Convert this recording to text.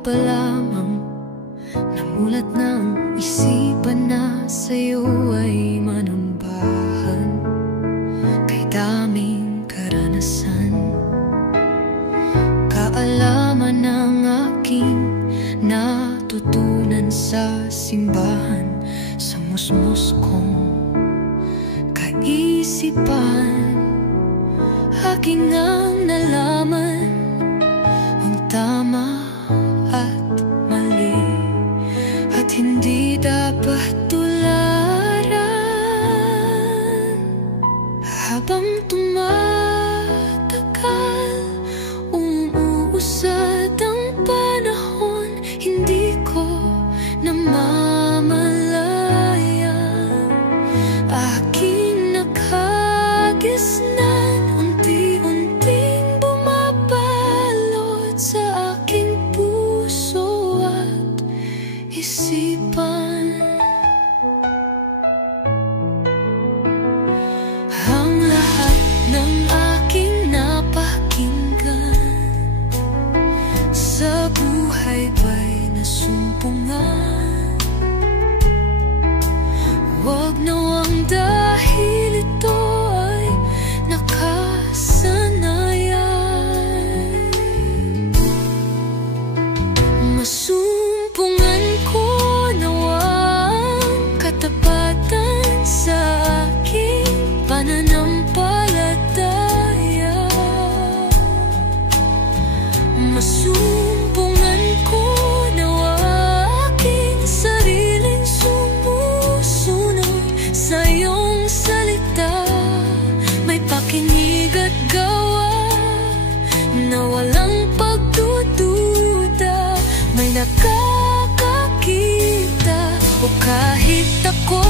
pa lamang namulat ng isipan na sa'yo ay manambahan. Kay daming karanasan, kaalaman ng aking natutunan sa simbahan, sa musmus kong kaisipan. Aking ang nalaman ang tama at mali, at hindi dapat tularan. Habang tumatagal, umuusad ang panahon, hindi ko namamalayan. Aking nakagisnan, unti-unting bumabalot sa aking puso at isipan. Ang lahat ng aking napakinggan sa buhay ba'y nasumpungan? Huwag nawang dahil ito ay nakasanayan. Masumpungan ko nawang katapatan sa aking pananampalataya. Masumpungan ko nawa aking sariling sumusunod sa iyong salita. May pakinig at gawa na walang pagdududa. May nakakakita o kahit ako